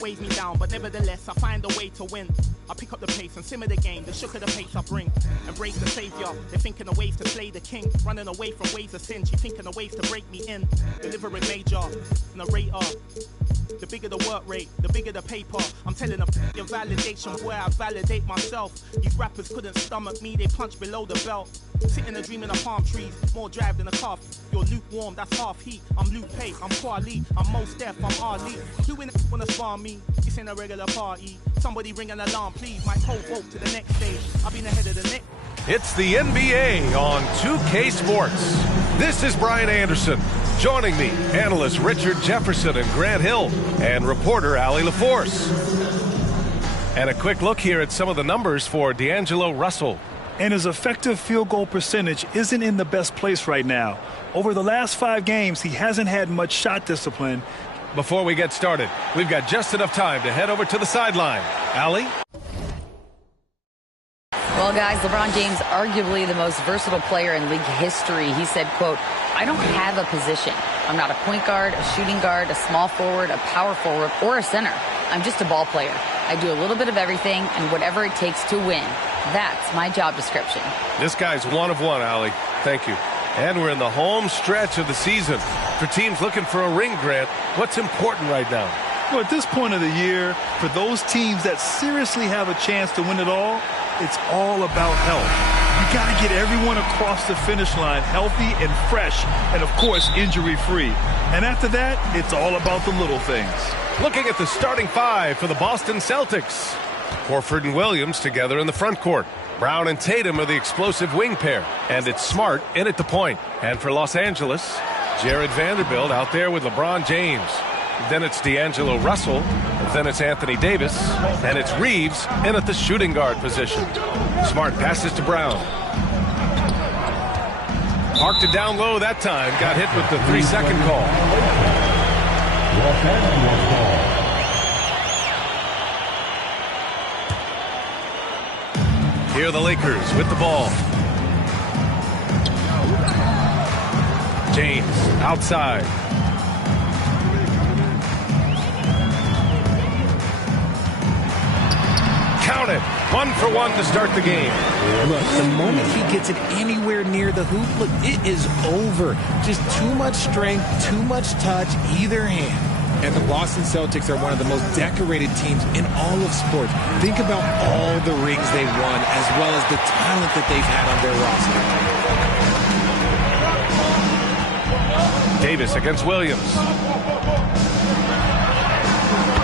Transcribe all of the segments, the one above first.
weighs me down, but nevertheless I find a way to win. I pick up the pace and simmer the game, the shook of the pace I bring. Embrace the savior, they're thinking of ways to slay the king. Running away from ways of sin, she thinking of ways to break me in. Delivering major, narrator. The bigger the work rate, the bigger the paper. I'm telling them your validation where I validate myself. These rappers couldn't stomach me, they punch below the belt. Sitting and dreaming of palm trees, more drive than a car. You're lukewarm, that's half heat. I'm Luke Pay, I'm Kwali, I'm Mos Def, I'm Ali. Who in the wanna spar me? This ain't a regular party. Somebody ring an alarm, please. Might hold vote to the next stage. I've been ahead of the next. It's the NBA on 2K Sports. This is Brian Anderson. Joining me, analysts Richard Jefferson and Grant Hill, and reporter Allie LaForce. And a quick look here at some of the numbers for D'Angelo Russell. And his effective field goal percentage isn't in the best place right now. Over the last 5 games, he hasn't had much shot discipline. Before we get started, we've got just enough time to head over to the sideline. Allie? Well, guys, LeBron James, arguably the most versatile player in league history. He said, quote, "I don't have a position. I'm not a point guard, a shooting guard, a small forward, a power forward, or a center. I'm just a ball player. I do a little bit of everything and whatever it takes to win. That's my job description." This guy's one of one, Allie. Thank you. And we're in the home stretch of the season. For teams looking for a ring, Grant, what's important right now? Well, at this point of the year, for those teams that seriously have a chance to win it all, it's all about health. You got to get everyone across the finish line healthy and fresh, and of course, injury-free. And after that, it's all about the little things. Looking at the starting 5 for the Boston Celtics. Horford and Williams together in the front court. Brown and Tatum are the explosive wing pair, and it's Smart in at the point. And for Los Angeles, Jared Vanderbilt out there with LeBron James. Then it's D'Angelo Russell, then it's Anthony Davis, and it's Reeves in at the shooting guard position. Smart passes to Brown. Parked it down low that time, got hit with the 3-second call. Here are the Lakers with the ball. James outside. Count it. 1 for 1 to start the game. Look, the moment he gets it anywhere near the hoop, look, it is over. Just too much strength, too much touch, either hand. And the Boston Celtics are one of the most decorated teams in all of sports. Think about all the rings they've won, as well as the talent that they've had on their roster. Davis against Williams.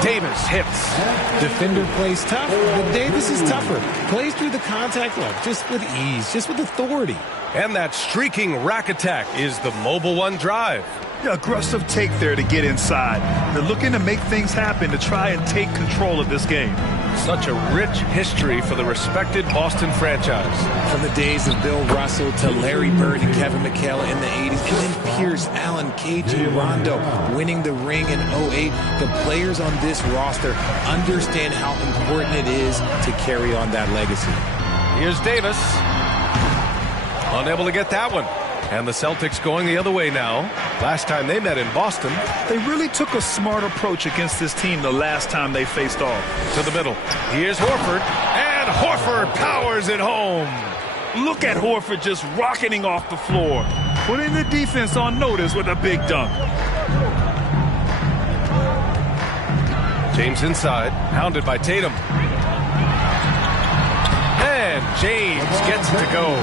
Davis hits. Defender plays tough, but Davis is tougher. Plays through the contact line just with ease, just with authority. And that streaking rack attack is the Mobile One drive. Aggressive take there to get inside. They're looking to make things happen to try and take control of this game. Such a rich history for the respected Boston franchise. From the days of Bill Russell to Larry Bird and Kevin McHale in the 80s, and then Pierce, Allen, KG, Rondo winning the ring in 08. The players on this roster understand how important it is to carry on that legacy. Here's Davis. Unable to get that one. And the Celtics going the other way now. Last time they met in Boston. They really took a smart approach against this team the last time they faced off. To the middle. Here's Horford. And Horford powers it home. Look at Horford just rocketing off the floor. Putting the defense on notice with a big dunk. James inside. Hounded by Tatum. And James gets it to go.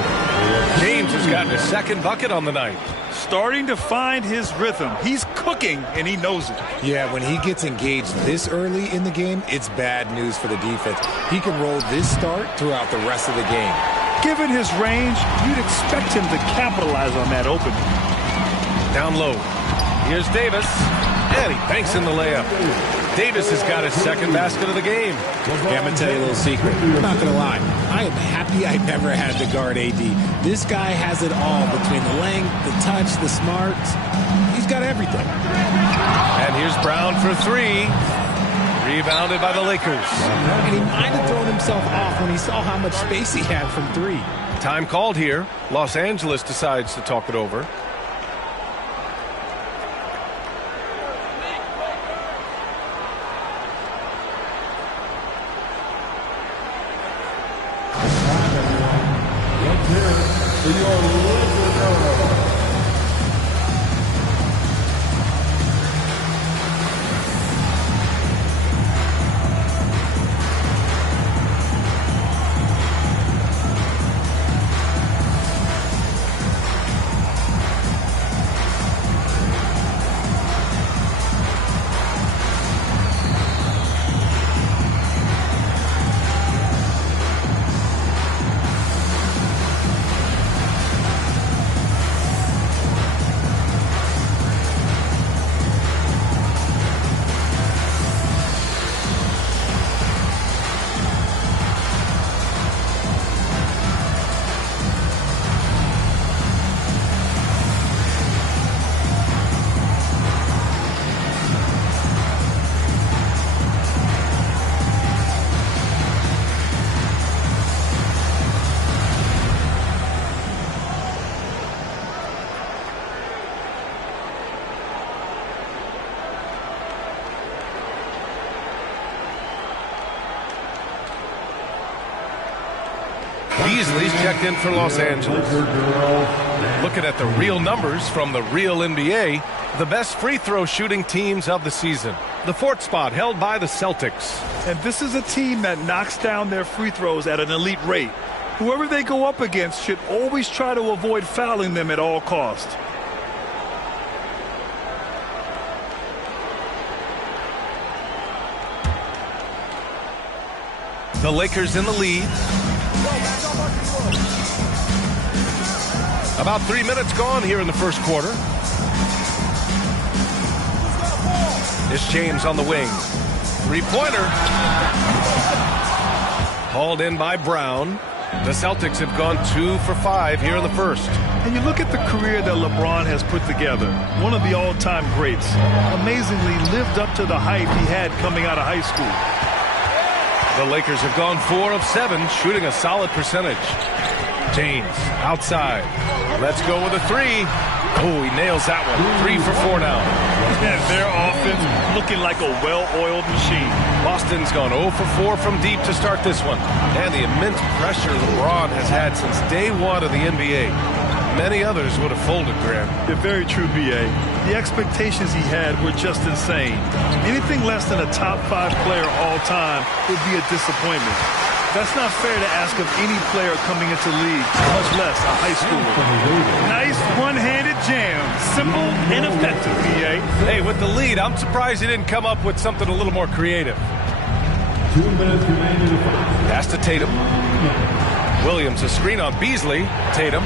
James has gotten his second bucket on the night. Starting to find his rhythm. He's cooking, and he knows it. Yeah, when he gets engaged this early in the game, it's bad news for the defense. He can roll this start throughout the rest of the game. Given his range, you'd expect him to capitalize on that opening. Down low. Here's Davis. And he banks in the layup. Davis has got his second basket of the game. Yeah, I'm going to tell you a little secret. I'm not going to lie. I am happy I never had to guard AD. This guy has it all between the length, the touch, the smarts. He's got everything. And here's Brown for 3. Rebounded by the Lakers. And he might have thrown himself off when he saw how much space he had from 3. Time called here. Los Angeles decides to talk it over. Beasley's checked in for Los Angeles. Looking at the real numbers from the real NBA, the best free throw shooting teams of the season. The fourth spot held by the Celtics. And this is a team that knocks down their free throws at an elite rate. Whoever they go up against should always try to avoid fouling them at all costs. The Lakers in the lead. About 3 minutes gone here in the first quarter. It's James on the wing. Three-pointer. Hauled in by Brown. The Celtics have gone 2 for 5 here in the first. And you look at the career that LeBron has put together. One of the all-time greats. Amazingly lived up to the hype he had coming out of high school. The Lakers have gone 4 of 7, shooting a solid percentage. James outside. Let's go with a three. Oh, he nails that one. 3 for 4 now. And their offense looking like a well-oiled machine. Boston's gone 0 for 4 from deep to start this one. And the immense pressure LeBron has had since day one of the NBA. Many others would have folded, Grant. You're very true, B.A. The expectations he had were just insane. Anything less than a top 5 player all time would be a disappointment. That's not fair to ask of any player coming into the league, much less a high schooler. Nice one-handed jam. Simple and effective, B.A. Hey, with the lead, I'm surprised he didn't come up with something a little more creative. 2 minutes remaining. Pass to Tatum. Williams, a screen on Beasley. Tatum.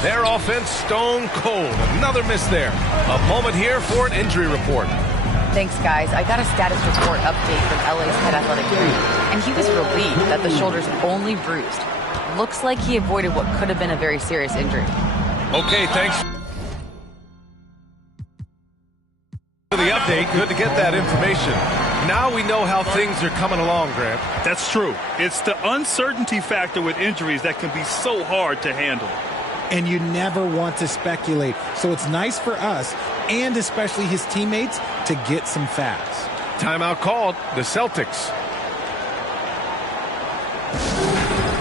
Their offense stone cold. Another miss there. A moment here for an injury report. Thanks, guys. I got a status report update from LA's head athletic trainer, and he was relieved that the shoulder's only bruised. Looks like he avoided what could have been a very serious injury. Okay, thanks for the update. Good to get that information. Now we know how things are coming along, Grant. That's true. It's the uncertainty factor with injuries that can be so hard to handle. And you never want to speculate. So it's nice for us, and especially his teammates, to get some facts. Timeout called. The Celtics.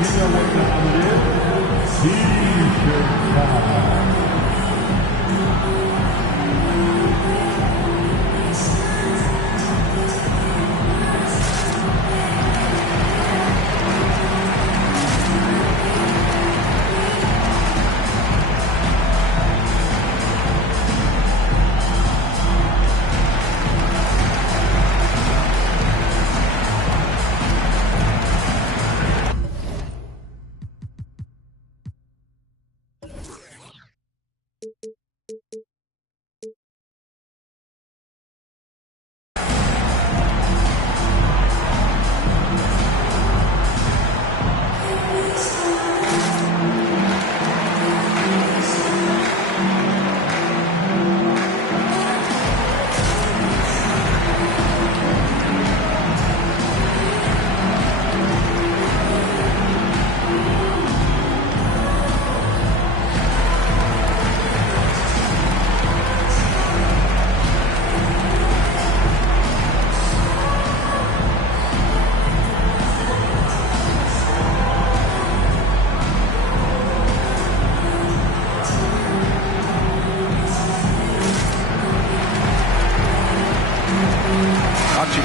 You know what time it is?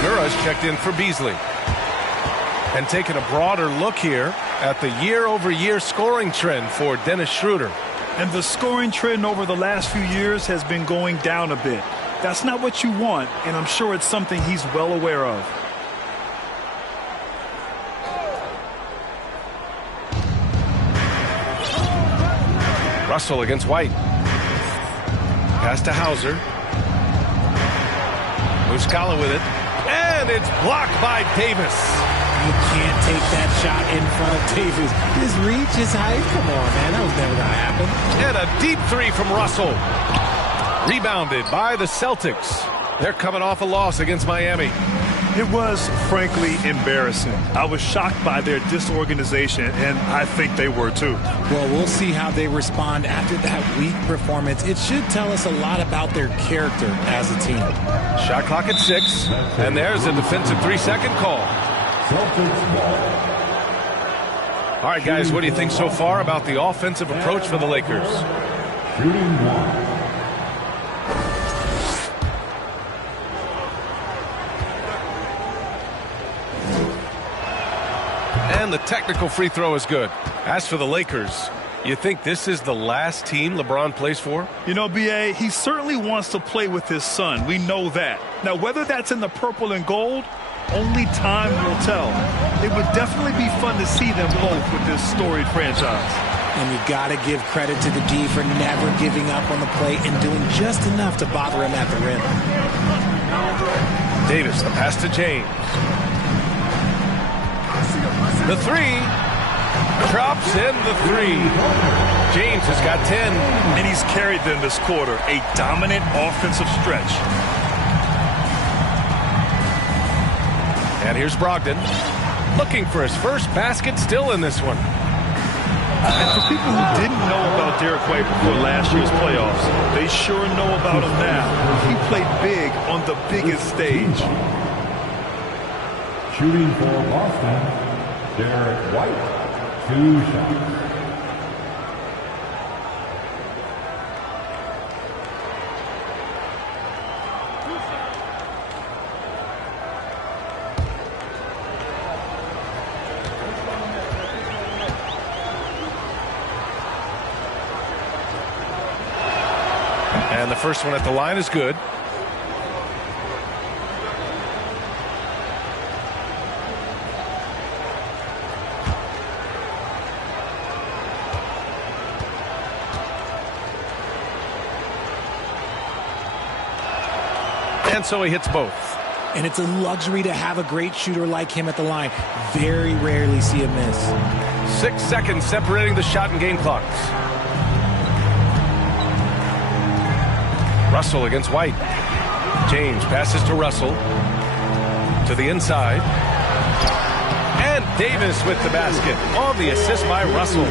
Segura's checked in for Beasley. And taking a broader look here at the year-over-year scoring trend for Dennis Schroeder. And the scoring trend over the last few years has been going down a bit. That's not what you want, and I'm sure it's something he's well aware of. Russell against White. Pass to Hauser. Muscala with it. And it's blocked by Davis. You can't take that shot in front of Davis. His reach is high. Come on, man. That was never going to happen. And a deep three from Russell. Rebounded by the Celtics. They're coming off a loss against Miami. It was, frankly, embarrassing. I was shocked by their disorganization, and I think they were too. Well, we'll see how they respond after that weak performance. It should tell us a lot about their character as a team. Shot clock at 6, and there's a defensive 3-second call. All right, guys, what do you think so far about the offensive approach for the Lakers? Shooting 1. And the technical free throw is good. As for the Lakers, you think this is the last team LeBron plays for? You know, B.A., he certainly wants to play with his son. We know that. Now, whether that's in the purple and gold, only time will tell. It would definitely be fun to see them both with this storied franchise. And you got to give credit to the D for never giving up on the play and doing just enough to bother him at the rim. Davis, the pass to James. The 3. Drops in the 3. James has got 10. And he's carried them this quarter. A dominant offensive stretch. And here's Brogdon. Looking for his first basket, still in this one. And for people who didn't know about Derek White before last year's playoffs, they sure know about him now. He played big on the biggest stage. Shooting for Boston, Derek White, 2 shots. And the first one at the line is good. And so he hits both. And it's a luxury to have a great shooter like him at the line. Very rarely see a miss. 6 seconds separating the shot and game clocks. Russell against White. James passes to Russell. To the inside. And Davis with the basket on the assist by Russell.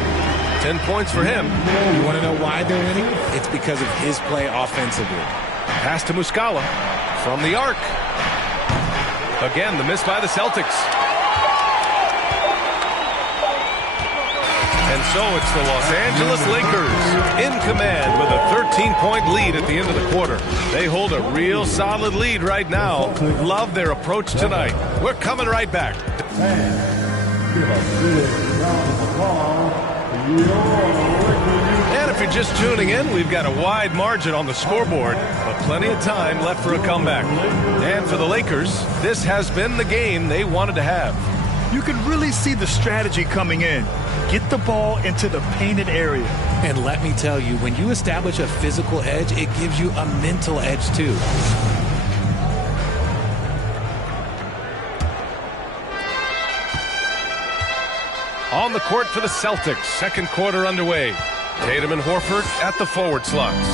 10 points for him. You want to know why they're winning? It's because of his play offensively. Pass to Muscala from the arc. Again, the miss by the Celtics. And so it's the Los Angeles Lakers in command with a 13-point lead at the end of the quarter. They hold a real solid lead right now. Love their approach tonight. We're coming right back. Give a big round of applause to your And if you're just tuning in, we've got a wide margin on the scoreboard, but plenty of time left for a comeback. And for the Lakers, this has been the game they wanted to have. You can really see the strategy coming in. Get the ball into the painted area. And let me tell you, when you establish a physical edge, it gives you a mental edge too. On the court for the Celtics, second quarter underway. Tatum and Horford at the forward slots.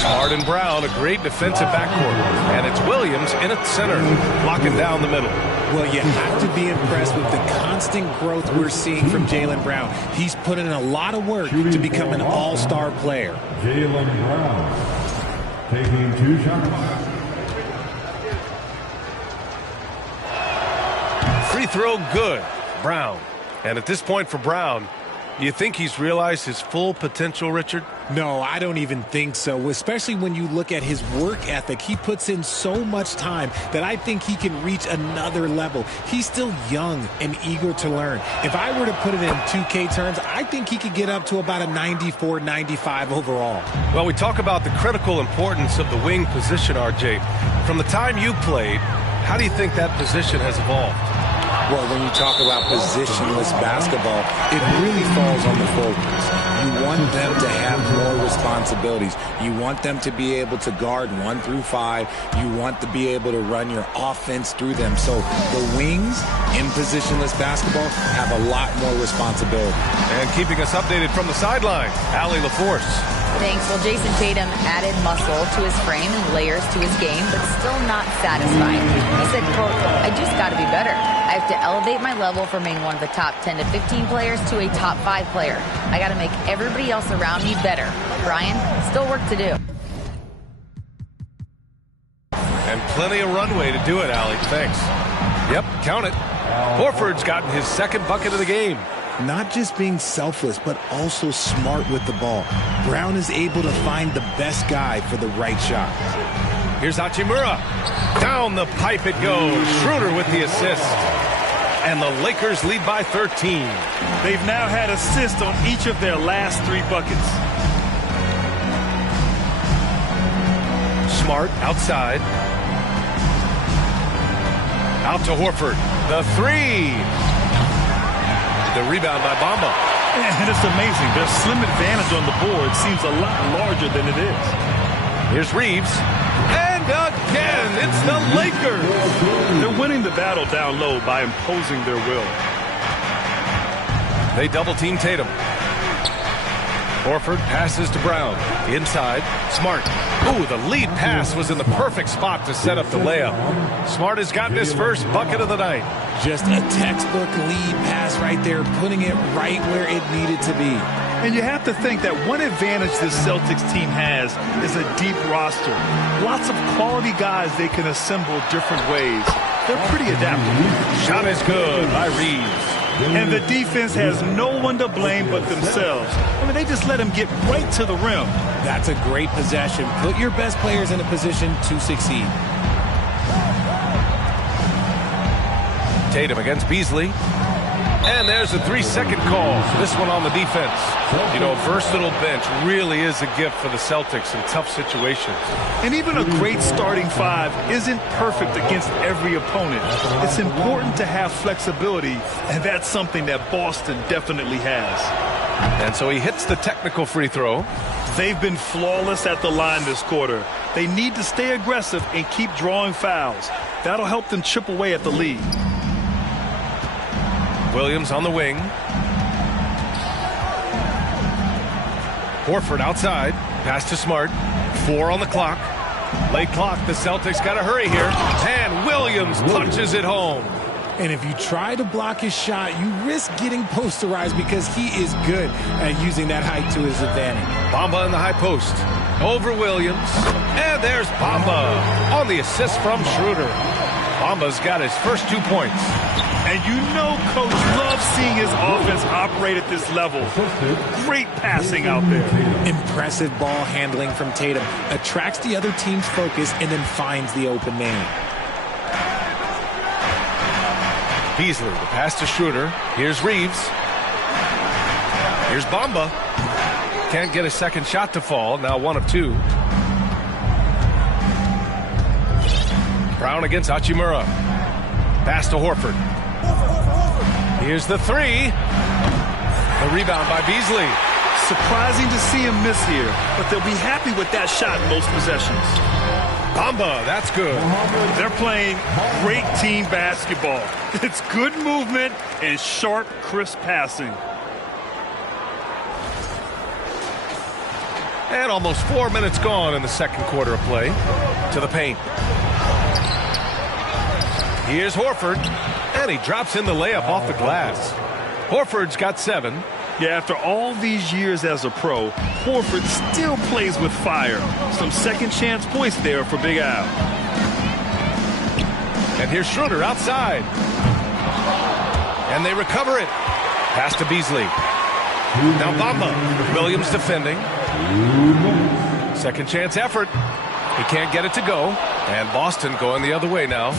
Smart and Brown, a great defensive backcourt. And it's Williams in at center, locking down the middle. Well, you have to be impressed with the constant growth we're seeing from Jaylen Brown. He's put in a lot of work to become an all-star player. Jaylen Brown taking 2 shots. Free throw good. Brown. And at this point for Brown, You think he's realized his full potential, Richard? No, I don't even think so, especially when you look at his work ethic. He puts in so much time that I think he can reach another level. He's still young and eager to learn. If I were to put it in 2K terms, I think he could get up to about a 94, 95 overall. Well, we talk about the critical importance of the wing position, RJ. From the time you played, how do you think that position has evolved? Well, when you talk about positionless basketball, it really falls on the forwards. You want them to have more responsibilities. You want them to be able to guard 1 through 5. You want to be able to run your offense through them. So the wings in positionless basketball have a lot more responsibility. And keeping us updated from the sideline, Allie LaForce. Thanks. Well, Jason Tatum added muscle to his frame and layers to his game, but still not satisfied. He said, quote, I just got to be better. I have to elevate my level from being one of the top 10 to 15 players to a top 5 player. I got to make everybody else around me better. Brian, still work to do. And plenty of runway to do it, Allie. Thanks. Yep, count it. Horford's gotten his second bucket of the game. Not just being selfless, but also smart with the ball. Brown is able to find the best guy for the right shot. Here's Hachimura. Down the pipe it goes. Schroeder with the assist. And the Lakers lead by 13. They've now had assists on each of their last 3 buckets. Smart outside. Out to Horford. The 3. The rebound by Bamba. And it's amazing. Their slim advantage on the board seems a lot larger than it is. Here's Reeves. And again, it's the Lakers. They're winning the battle down low by imposing their will. They double-team Tatum. Horford passes to Brown. Inside. Smart. Ooh, the lead pass was in the perfect spot to set up the layup. Smart has gotten his first bucket of the night. Just a textbook lead pass right there, putting it right where it needed to be. And you have to think that one advantage this Celtics team has is a deep roster. Lots of quality guys they can assemble different ways. They're pretty adaptable. Shot is good by Reeves. And the defense has no one to blame but themselves. I mean, they just let him get right to the rim. That's a great possession. Put your best players in a position to succeed. Tatum against Beasley. And there's a 3-second call. This one on the defense. You know, a versatile bench really is a gift for the Celtics in tough situations. And even a great starting 5 isn't perfect against every opponent. It's important to have flexibility, and that's something that Boston definitely has. And so he hits the technical free throw. They've been flawless at the line this quarter. They need to stay aggressive and keep drawing fouls. That'll help them chip away at the lead. Williams on the wing. Horford outside. Pass to Smart. 4 on the clock. Late clock. The Celtics got to hurry here. And Williams punches it home. And if you try to block his shot, you risk getting posterized because he is good at using that height to his advantage. Bamba in the high post. Over Williams. And there's Bamba on the assist from Schroeder. Bamba's got his first 2 points. And you know Coach loves seeing his offense operate at this level. Great passing out there. Impressive ball handling from Tatum. Attracts the other team's focus and then finds the open man. Beasley, the pass to Schroeder. Here's Reeves. Here's Bamba. Can't get a second shot to fall. Now 1 of 2. Brown against Hachimura. Pass to Horford. Here's the 3. The rebound by Beasley. Surprising to see him miss here, but they'll be happy with that shot in most possessions. Bamba, that's good. They're playing great team basketball. It's good movement and sharp, crisp passing. And almost 4 minutes gone in the second quarter of play. To the paint. Here's Horford. And he drops in the layup off the glass. Horford's got 7. Yeah, after all these years as a pro, Horford still plays with fire. Some second chance points there for Big Al. And here's Schroeder outside. And they recover it. Pass to Beasley. Now Bamba. Williams defending. Second chance effort. He can't get it to go. And Boston going the other way now.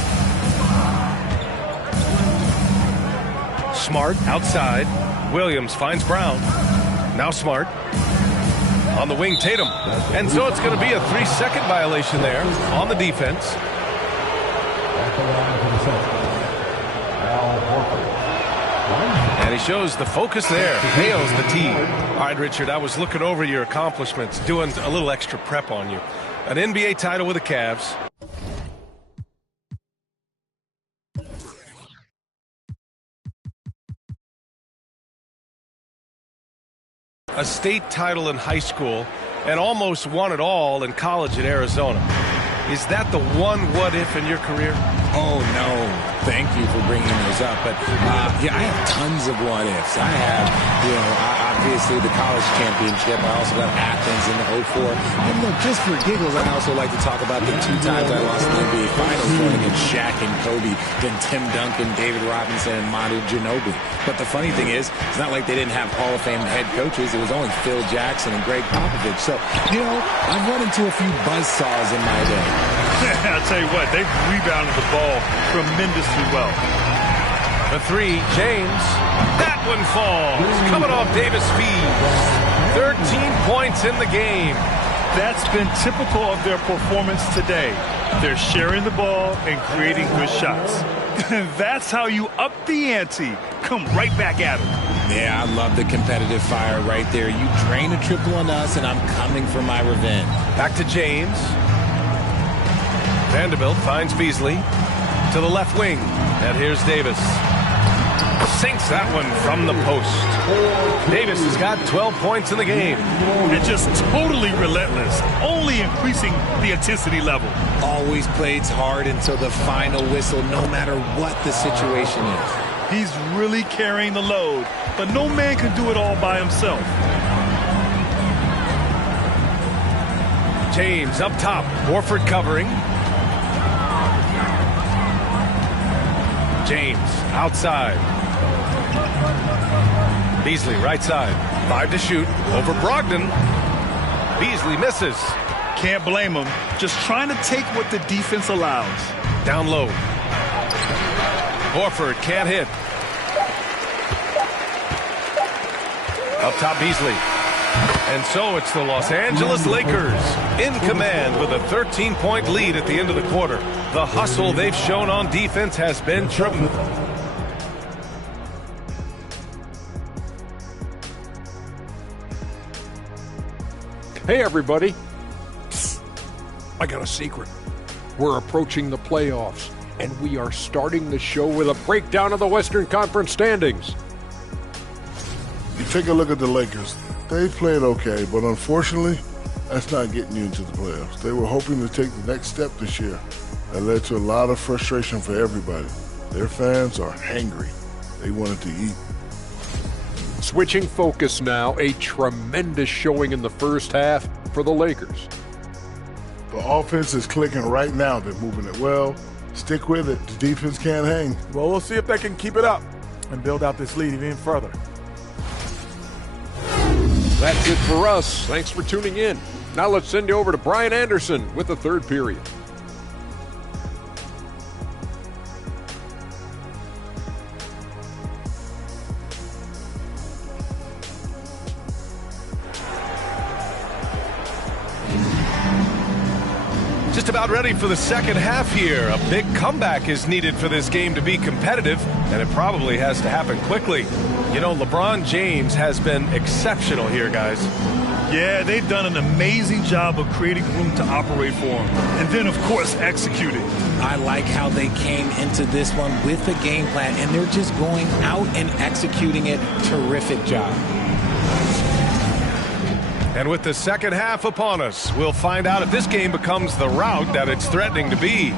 Smart outside. Williams finds Brown. Now Smart. On the wing, Tatum. And so it's going to be a 3-second violation there on the defense. And he shows the focus there. Nails the tee. All right, Richard, I was looking over your accomplishments, doing a little extra prep on you. An NBA title with the Cavs. A state title in high school, and almost won it all in college at Arizona. Is that the one what-if in your career? Oh, no. Thank you for bringing those up. But, yeah, I have tons of what-ifs. I have, obviously the college championship. I also got Athens in the 04. And look, just for giggles, I also like to talk about the 2 times I lost in the NBA Finals going against Shaq and Kobe, then Tim Duncan, David Robinson, and Manu Ginobili. But the funny thing is, it's not like they didn't have Hall of Fame head coaches. It was only Phil Jackson and Greg Popovich. So, I've run into a few buzzsaws in my day. I'll tell you what, they've rebounded the ball tremendously well. The 3, James. That one falls. Coming off Davis' feet. 13 points in the game. That's been typical of their performance today. They're sharing the ball and creating good shots. That's how you up the ante. Come right back at them. Yeah, I love the competitive fire right there. You drain a triple on us, and I'm coming for my revenge. Back to James. Vanderbilt finds Beasley to the left wing. And here's Davis. Sinks that one from the post. Davis has got 12 points in the game. And just totally relentless, only increasing the intensity level. Always plays hard until the final whistle, no matter what the situation is. He's really carrying the load, but no man can do it all by himself. James up top. Horford covering. James outside. Beasley right side. 5 to shoot. Over Brogdon. Beasley misses. Can't blame him. Just trying to take what the defense allows. Down low. Horford can't hit. Up top Beasley. And so it's the Los Angeles Lakers in command with a 13-point lead at the end of the quarter. The hustle they've shown on defense has been tremendous. Hey, everybody. Psst. I got a secret. We're approaching the playoffs, and we are starting the show with a breakdown of the Western Conference standings. You take a look at the Lakers. They played okay, but unfortunately, that's not getting you into the playoffs. They were hoping to take the next step this year. That led to a lot of frustration for everybody. Their fans are hangry. They wanted to eat. Switching focus now, a tremendous showing in the first half for the Lakers. The offense is clicking right now. They're moving it well. Stick with it. The defense can't hang. Well, we'll see if they can keep it up and build out this lead even further. That's it for us. Thanks for tuning in. Now let's send you over to Brian Anderson with the third period. Just about ready for the second half here. A big comeback is needed for this game to be competitive, and it probably has to happen quickly. You know, LeBron James has been exceptional here, guys. Yeah, they've done an amazing job of creating room to operate for him. And then, of course, executing. I like how they came into this one with a game plan, and they're just going out and executing it. Terrific job. And with the second half upon us, we'll find out if this game becomes the rout that it's threatening to be.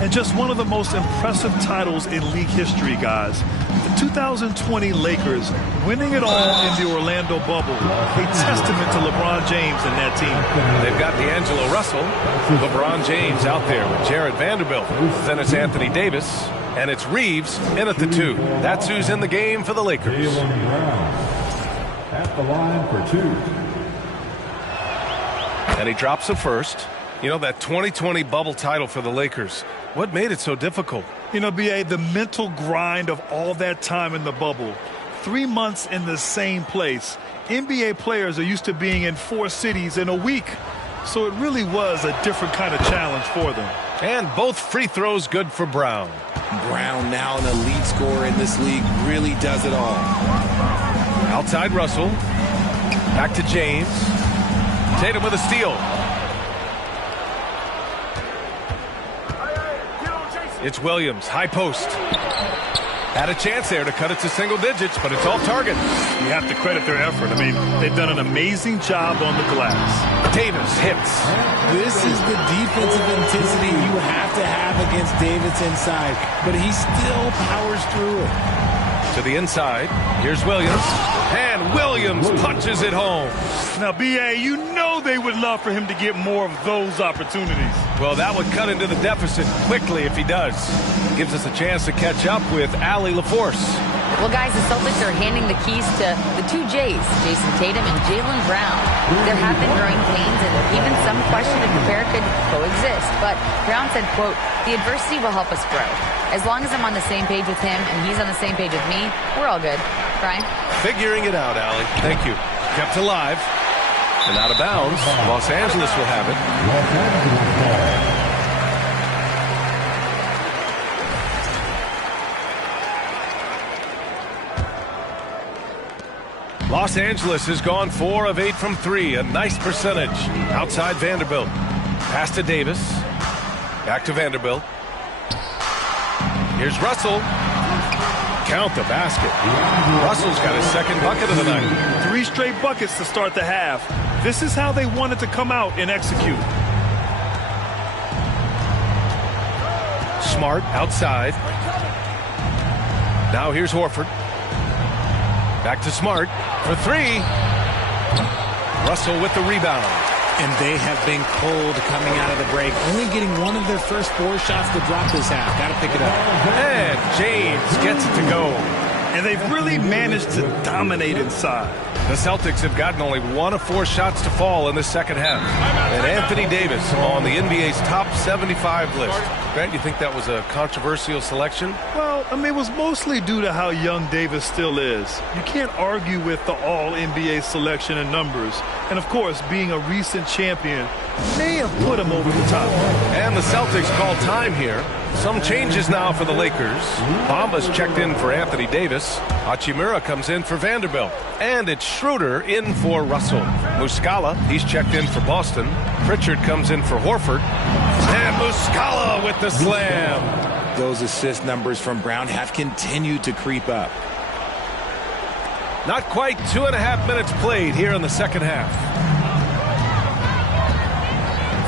And just one of the most impressive titles in league history, guys. The 2020 Lakers winning it all in the Orlando bubble. A testament to LeBron James and that team. They've got D'Angelo Russell, LeBron James out there with Jared Vanderbilt. Then it's Anthony Davis, and it's Reeves in at the 2. That's who's in the game for the Lakers. at the line for 2. And he drops a first. You know, that 2020 bubble title for the Lakers, what made it so difficult? You know, B.A., the mental grind of all that time in the bubble. 3 months in the same place. NBA players are used to being in 4 cities in a week. So it really was a different kind of challenge for them. And both free throws good for Brown. Brown, now an elite scorer in this league, really does it all. Outside Russell. Back to James. Tatum with a steal. It's Williams, high post. Had a chance there to cut it to single digits, but it's off target. You have to credit their effort. I mean, they've done an amazing job on the glass. Davis hits. This is the defensive intensity you have to have against Davis inside, but he still powers through it. To the inside, here's Williams, and Williams punches it home. Now, B.A., you know they would love for him to get more of those opportunities. Well, that would cut into the deficit quickly if he does. Gives us a chance to catch up with Allie LaForce. Well, guys, the Celtics are handing the keys to the 2 J's, Jason Tatum and Jaylen Brown. There have been growing pains and even some question if the pair could coexist. But Brown said, quote, "The adversity will help us grow. As long as I'm on the same page with him and he's on the same page with me, we're all good." Brian? Figuring it out, Allie. Thank you. Kept alive. And out of bounds. Los Angeles will have it. Los Angeles has gone 4 of 8 from 3. A nice percentage. Outside Vanderbilt. Pass to Davis. Back to Vanderbilt. Here's Russell. Count the basket. Russell's got his second bucket of the night. 3 straight buckets to start the half. This is how they wanted to come out and execute. Smart outside. Now here's Horford. Back to Smart for 3. Russell with the rebound. And they have been cold coming out of the break. Only getting one of their first 4 shots to drop this half. Got to pick it up. And James gets it to go. And they've really managed to dominate inside. The Celtics have gotten only 1 of 4 shots to fall in the second half. And Anthony Davis on the NBA's top 75 list. Grant, you think that was a controversial selection? Well, I mean, it was mostly due to how young Davis still is. You can't argue with the all-NBA selection and numbers. And, of course, being a recent champion may have put him over the top. And the Celtics call time here. Some changes now for the Lakers. Bamba's checked in for Anthony Davis. Hachimura comes in for Vanderbilt. And it's Schroeder in for Russell. Muscala, he's checked in for Boston. Pritchard comes in for Horford. And Muscala with the slam. Those assist numbers from Brown have continued to creep up. Not quite 2.5 minutes played here in the second half.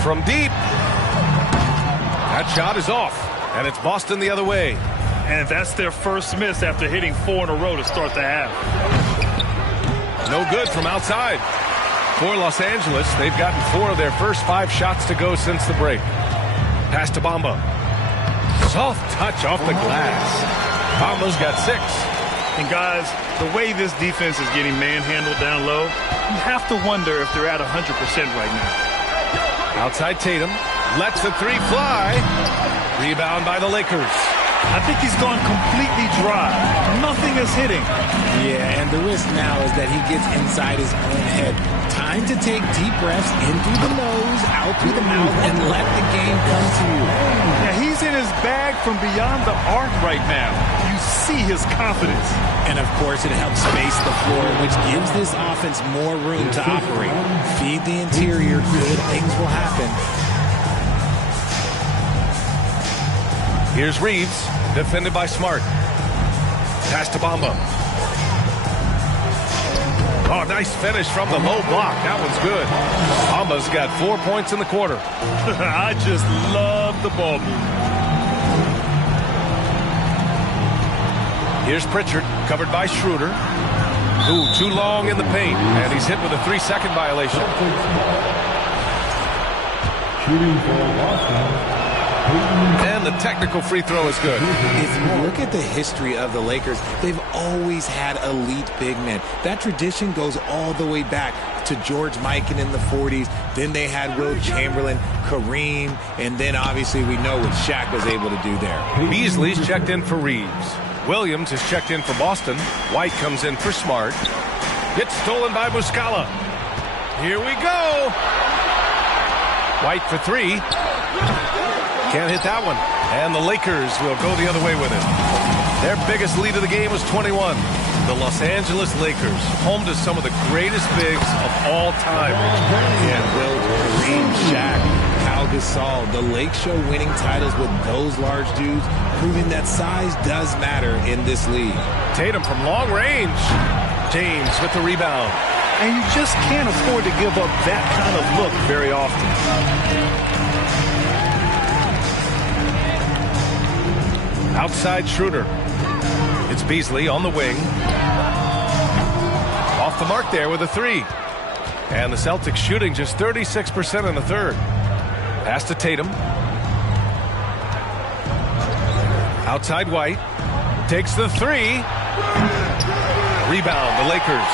From deep. That shot is off. And it's Boston the other way. And that's their first miss after hitting 4 in a row to start the half. No good from outside. For Los Angeles, they've gotten 4 of their first 5 shots to go since the break. Pass to Bamba. Soft touch off the glass. Bamba's got 6. And guys, the way this defense is getting manhandled down low, you have to wonder if they're at 100% right now. Outside Tatum. Lets the 3 fly. Rebound by the Lakers. I think he's gone completely dry. Nothing is hitting. Yeah, and the risk now is that he gets inside his own head. Time to take deep breaths in through the nose, out through the mouth, and let the game come to you. Yeah, he's in his bag from beyond the arc right now. You see his confidence. And, of course, it helps space the floor, which gives this offense more room to operate. Feed the interior, good things will happen. Here's Reeves, defended by Smart. Pass to Bamba. Oh, nice finish from the low block. That one's good. Bamba's got 4 points in the quarter. I just love the ball move. Here's Pritchard, covered by Schroeder. Ooh, too long in the paint, and he's hit with a 3-second violation. Shooting for Boston, And the technical free throw is good. If you look at the history of the Lakers, they've always had elite big men. That tradition goes all the way back to George Mikan in the 40s. Then they had Wilt Chamberlain, Kareem, and then obviously we know what Shaq was able to do there. Beasley's checked in for Reeves. Williams is checked in for Boston. White comes in for Smart. Gets stolen by Muscala. Here we go. White for three. Can't hit that one. And the Lakers will go the other way with it. Their biggest lead of the game was 21. The Los Angeles Lakers, home to some of the greatest bigs of all time. Yeah, Wilt, Kareem, Shaq, Pau Gasol. The Lake Show winning titles with those large dudes, proving that size does matter in this league. Tatum from long range. James with the rebound. And you just can't afford to give up that kind of look very often. Outside Schroeder. It's Beasley on the wing. Off the mark there with a three. And the Celtics shooting just 36% in the third. Pass to Tatum. Outside White. Takes the three. Rebound, the Lakers.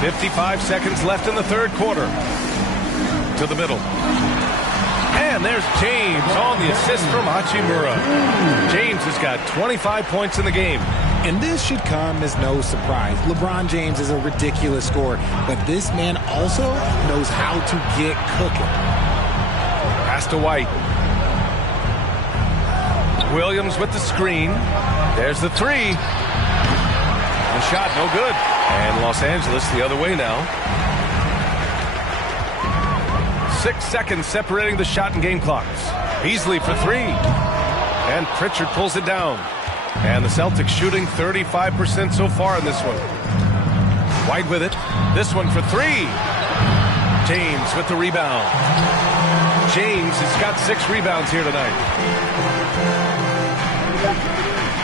55 seconds left in the third quarter. To the middle. And there's James on the assist from Hachimura. James has got 25 points in the game. And this should come as no surprise. LeBron James is a ridiculous scorer, but this man also knows how to get cooking. Pass to White. Williams with the screen. There's the three. The shot, no good. And Los Angeles the other way now. 6 seconds separating the shot and game clocks. Beasley for three. And Pritchard pulls it down. And the Celtics shooting 35% so far in this one. White with it. This one for three. James with the rebound. James has got 6 rebounds here tonight.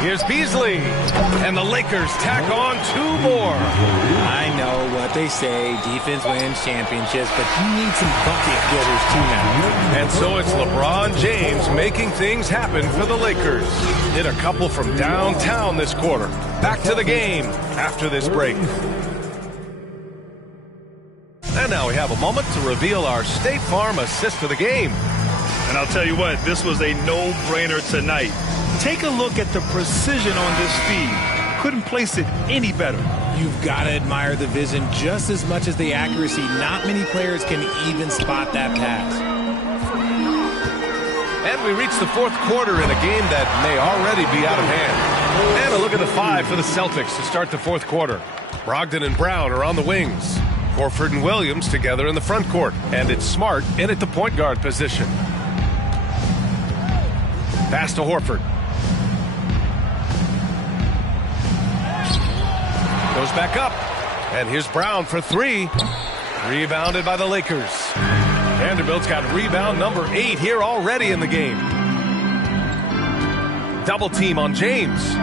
Here's Beasley. And the Lakers tack on 2 more. I know what they say, defense wins championships, but you need some bucket getters too now. And so it's LeBron James making things happen for the Lakers. Hit a couple from downtown this quarter. Back to the game after this break. And now we have a moment to reveal our State Farm assist of the game. And I'll tell you what, this was a no-brainer tonight. Take a look at the precision on this feed. Couldn't place it any better. You've got to admire the vision just as much as the accuracy. Not many players can even spot that pass. And we reach the fourth quarter in a game that may already be out of hand. And a look at the 5 for the Celtics to start the fourth quarter. Brogdon and Brown are on the wings. Horford and Williams together in the front court. And it's Smart in at the point guard position. Pass to Horford. Goes back up. And here's Brown for three. Rebounded by the Lakers. Vanderbilt's got rebound number 8 here already in the game. Double team on James.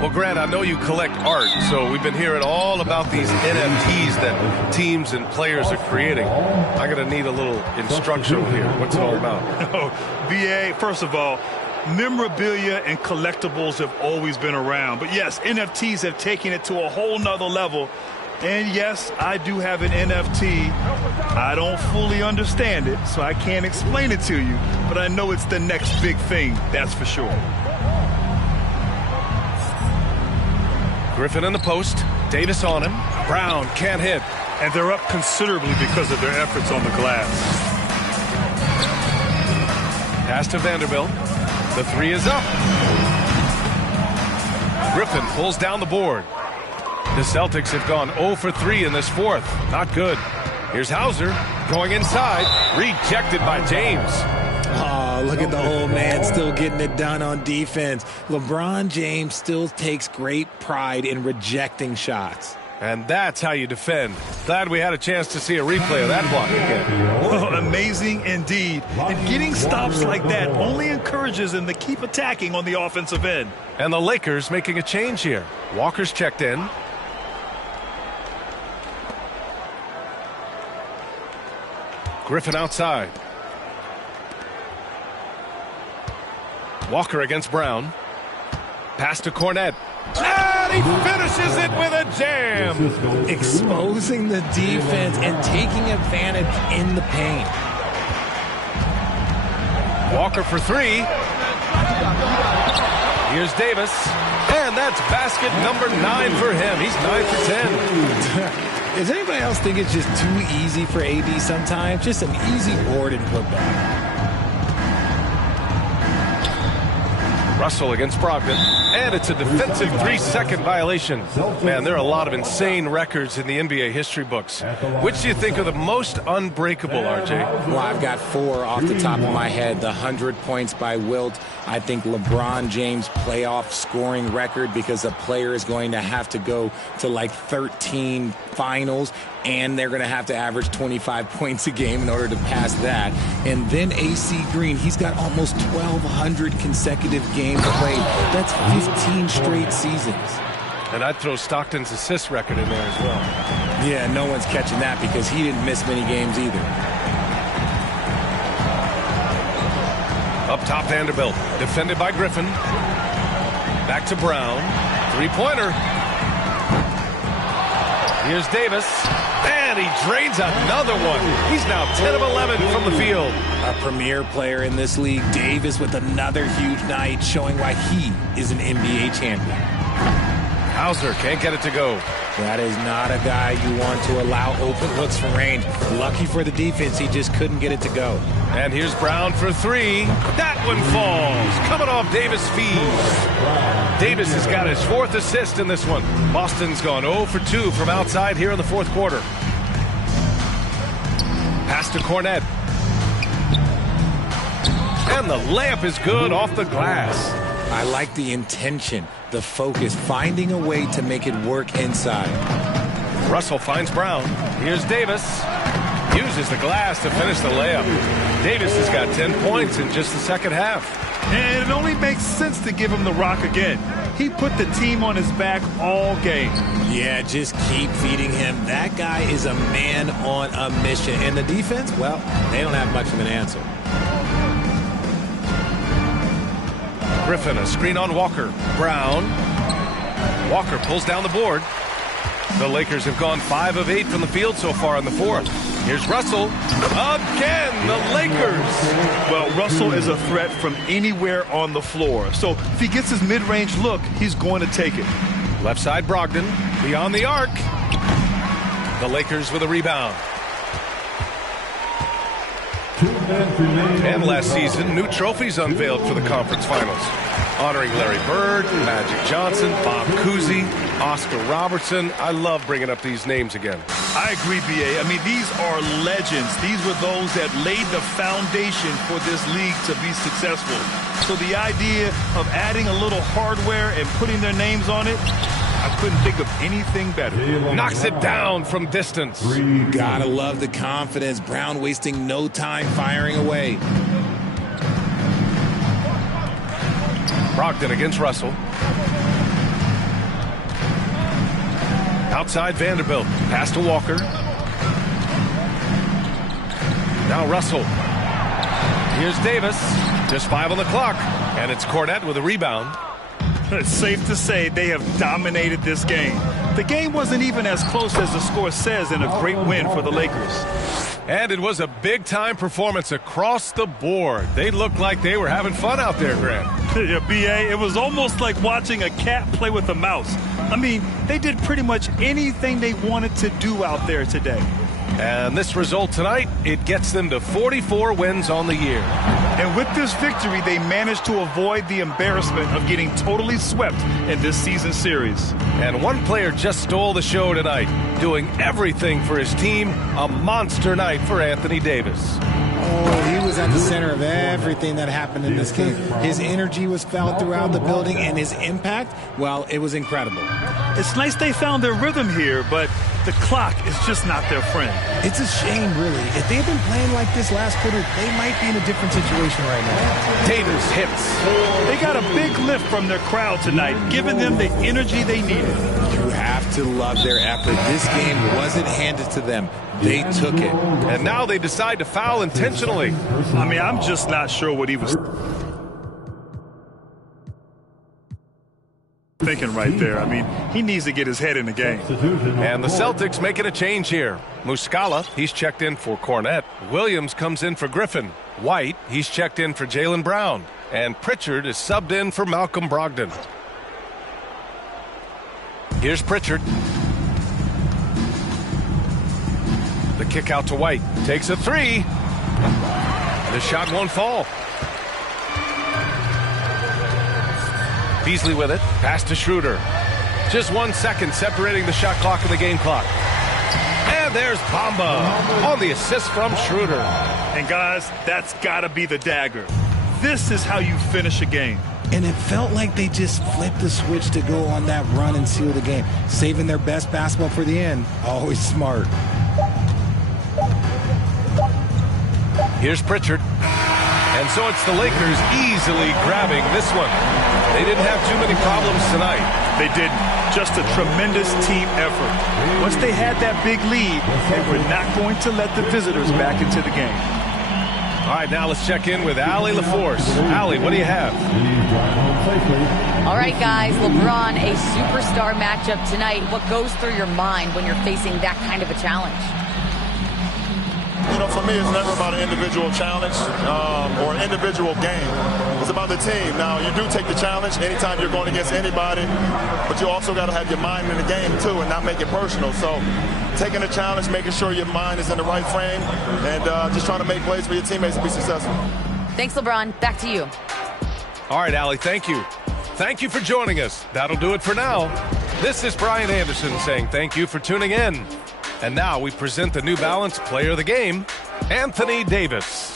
Well, Grant, I know you collect art, so we've been hearing all about these NFTs that teams and players are creating. I'm going to need a little instruction here. What's it all about? VA, first of all, memorabilia and collectibles have always been around. But yes, NFTs have taken it to a whole nother level. And yes, I do have an NFT. I don't fully understand it, so I can't explain it to you. But I know it's the next big thing, that's for sure. Griffin in the post. Davis on him. Brown can't hit. And they're up considerably because of their efforts on the glass. Pass to Vanderbilt. The three is up. Griffin pulls down the board. The Celtics have gone 0 for 3 in this fourth. Not good. Here's Hauser going inside. Rejected by James. Oh, look at the old man still getting it done on defense. LeBron James still takes great pride in rejecting shots. And that's how you defend. Glad we had a chance to see a replay of that block again. Oh, amazing indeed. And getting stops like that only encourages them to keep attacking on the offensive end. And the Lakers making a change here. Walker's checked in. Griffin outside. Walker against Brown. Pass to Cornette. And he finishes it with a jam. Exposing the defense and taking advantage in the paint. Walker for three. Here's Davis. And that's basket number 9 for him. He's 9 for 10. Does anybody else think it's just too easy for AD sometimes? Just an easy board and put back. Russell against Brogdon, and it's a defensive 3-second violation. Man, there are a lot of insane records in the NBA history books. Which do you think are the most unbreakable, RJ? Well, I've got 4 off the top of my head. The 100 points by Wilt. I think LeBron James' playoff scoring record, because a player is going to have to go to like 13 finals, and they're going to have to average 25 points a game in order to pass that. And then AC Green, he's got almost 1,200 consecutive games played. That's 15 straight seasons. And I'd throw Stockton's assist record in there as well. Yeah, no one's catching that because he didn't miss many games either. Up top, Vanderbilt, defended by Griffin. Back to Brown. Three-pointer. Here's Davis. And he drains another one. He's now 10 of 11 from the field. A premier player in this league, Davis, with another huge night, showing why he is an NBA champion. Hauser can't get it to go. That is not a guy you want to allow open looks from range. Lucky for the defense, he just couldn't get it to go. And here's Brown for 3. That one falls. Coming off Davis' feed. Davis has got his 4th assist in this one. Boston's gone 0 for 2 from outside here in the 4th quarter. Pass to Cornette. And the layup is good off the glass. I like the intention, the focus, finding a way to make it work inside. Russell finds Brown. Here's Davis. Uses the glass to finish the layup. Davis has got 10 points in just the second half. And it only makes sense to give him the rock again. He put the team on his back all game. Yeah, just keep feeding him. That guy is a man on a mission. And the defense, well, they don't have much of an answer. Griffin, a screen on Walker. Brown. Walker pulls down the board. The Lakers have gone 5 of 8 from the field so far in the 4th. Here's Russell. Again, the Lakers. Well, Russell is a threat from anywhere on the floor. So if he gets his mid-range look, he's going to take it. Left side, Brogdon. Beyond the arc. The Lakers with a rebound. And last season, new trophies unveiled for the conference finals, honoring Larry Bird, Magic Johnson, Bob Cousy, Oscar Robertson. I love bringing up these names again. I agree, B.A. I mean, these are legends. These were those that laid the foundation for this league to be successful. So the idea of adding a little hardware and putting their names on it, I couldn't think of anything better. Knocks it down from distance. Gotta love the confidence. Brown wasting no time firing away. Brogdon against Russell. Outside Vanderbilt. Pass to Walker. Now Russell. Here's Davis. Just 5 on the clock. And it's Cornette with a rebound. It's safe to say they have dominated this game. The game wasn't even as close as the score says, and a great win for the Lakers. And it was a big-time performance across the board. They looked like they were having fun out there, Grant. Yeah, B.A., it was almost like watching a cat play with a mouse. I mean, they did pretty much anything they wanted to do out there today. And this result tonight, it gets them to 44 wins on the year. And with this victory, they managed to avoid the embarrassment of getting totally swept in this season series. And one player just stole the show tonight, doing everything for his team. A monster night for Anthony Davis. Oh, he was at the center of everything that happened in this game. His energy was felt throughout the building, and his impact, well, it was incredible. It's nice they found their rhythm here, but the clock is just not their friend. It's a shame, really. If they had been playing like this last quarter, they might be in a different situation right now. Davis hits. They got a big lift from their crowd tonight, giving them the energy they needed. You have to love their effort. This game wasn't handed to them. They took it. And now they decide to foul intentionally. I mean, I'm just not sure what he was thinking right there. I mean, he needs to get his head in the game. And the Celtics making a change here. Muscala, he's checked in for Cornette. Williams comes in for Griffin. White, he's checked in for Jaylen Brown. And Pritchard is subbed in for Malcolm Brogdon. Here's Pritchard. The kick out to White. Takes a three. The shot won't fall. Beasley with it. Pass to Schroeder. Just 1 second separating the shot clock and the game clock. And there's Bamba on the assist from Schroeder. And guys, that's got to be the dagger. This is how you finish a game. And it felt like they just flipped the switch to go on that run and seal the game. Saving their best basketball for the end. Always smart. Here's Pritchard. And so it's the Lakers easily grabbing this one. They didn't have too many problems tonight. They didn't. Just a tremendous team effort. Once they had that big lead, they were not going to let the visitors back into the game. All right, now let's check in with Allie LaForce. Allie, what do you have? All right, guys, LeBron, a superstar matchup tonight. What goes through your mind when you're facing that kind of a challenge? You know, for me, it's never about an individual challenge or an individual game. It's about the team. Now, you do take the challenge anytime you're going against anybody, but you also got to have your mind in the game, too, and not make it personal. So taking the challenge, making sure your mind is in the right frame, and just trying to make plays for your teammates to be successful. Thanks, LeBron. Back to you. All right, Allie, thank you. Thank you for joining us. That'll do it for now. This is Brian Anderson saying thank you for tuning in. And now we present the New Balance Player of the Game, Anthony Davis.